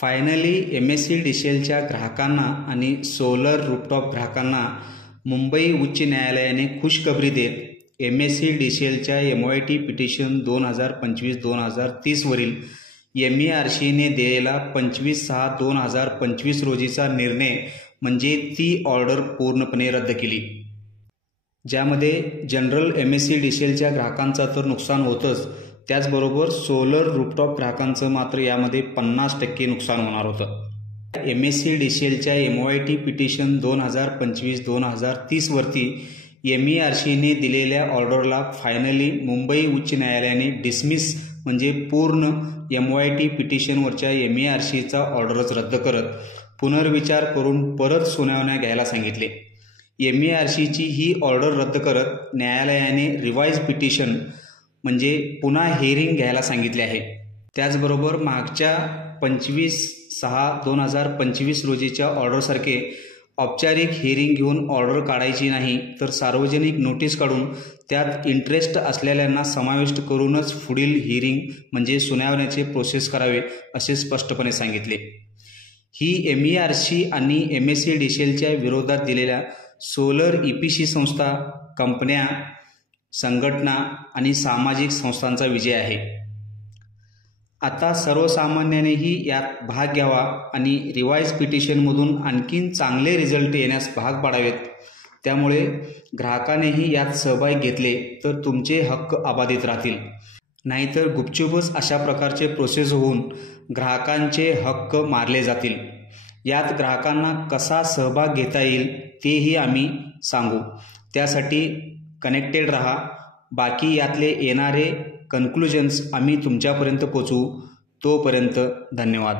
Finally MSEDCLच्या ग्राहकांना आणि solar rooftop ग्राहकांना मुंबई उच्च न्यायालयाने खुशखबरी देत MSEDCLच्या MOIT पिटिशन 2025-2030 वरील MERCने दिलेला 25/6/2025 रोजीचा निर्णय म्हणजे ती ऑर्डर पूर्णपणे रद्द केली, ज्यामध्ये जनरल MSEDCLच्या ग्राहकांचा तर नुकसान होतंच, त्याचबरोबर सोलर रूफटॉप ग्राहकांचं मात्र यामध्ये 50% नुकसान होणार होतं. MSEDCLच्या MOIT पिटिशन 2025-2030 वरती MERCने दिलेल्या ऑर्डरला फायनली मुंबई उच्च न्यायालयाने डिसमिस म्हणजे पूर्ण MOIT पिटिशनवरच्या MERCचा ऑर्डरच रद्द करत पुनर्विचार करून परत सुनावण्या घ्यायला सांगितले. MERCची ही ऑर्डर रद्द करत न्यायालयाने रिवाइज पिटिशन म्हणजे पुन्हा हिअरिंग घ्यायला सांगितले आहे. त्याचबरोबर मागच्या 25/6/2025 रोजीच्या ऑर्डरसारखे औपचारिक हिअरिंग घेऊन ऑर्डर काढायची नाही, तर सार्वजनिक नोटीस काढून त्यात इंटरेस्ट असलेल्यांना समाविष्ट करूनच पुढील हिअरिंग म्हणजे सुनावण्याचे प्रोसेस करावे असे स्पष्टपणे सांगितले. ही MERC आणि MSEDCLच्या विरोधात दिलेल्या सोलर EPC संस्था, कंपन्या, संघटना आणि सामाजिक संस्थांचा विजय आहे. आता सर्वसामान्यांनीही यात भाग घ्यावा आणि रिवाइज पिटिशनमधून आणखीन चांगले रिझल्ट येण्यास भाग पाडावेत. त्यामुळे ग्राहकानेही यात सहभाग घेतले तर तुमचे हक्क अबाधित राहतील, नाहीतर गुपचूपच अशा प्रकारचे प्रोसेस होऊन ग्राहकांचे हक्क मारले जातील. यात ग्राहकांना कसा सहभाग घेता येईल तेही आम्ही सांगू, त्यासाठी कनेक्टेड रहा. बाकी यातले येणारे कन्क्लुजन्स आम्ही तुमच्यापर्यंत पोचवू. तोपर्यंत धन्यवाद.